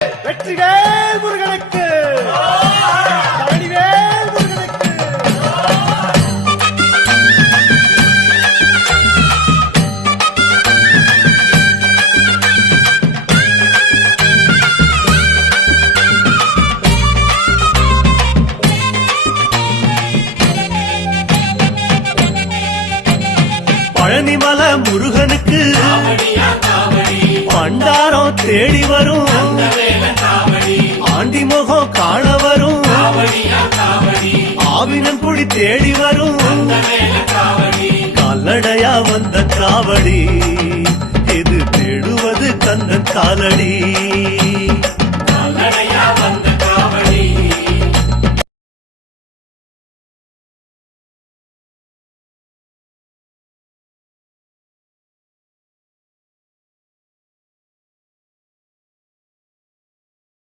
வெற்றிவேல் முருகனுக்கு, பழனிவேல் முருகனுக்கு. பழனிமல முருகனுக்கு பண்டாரம் தேடி வரும், ஆண்டி முகம் காண வரும், ஆவினன் குடி தேடி வரும், கால்நடையா வந்த காவடி இது தேடுவது கந்தன் காலடி.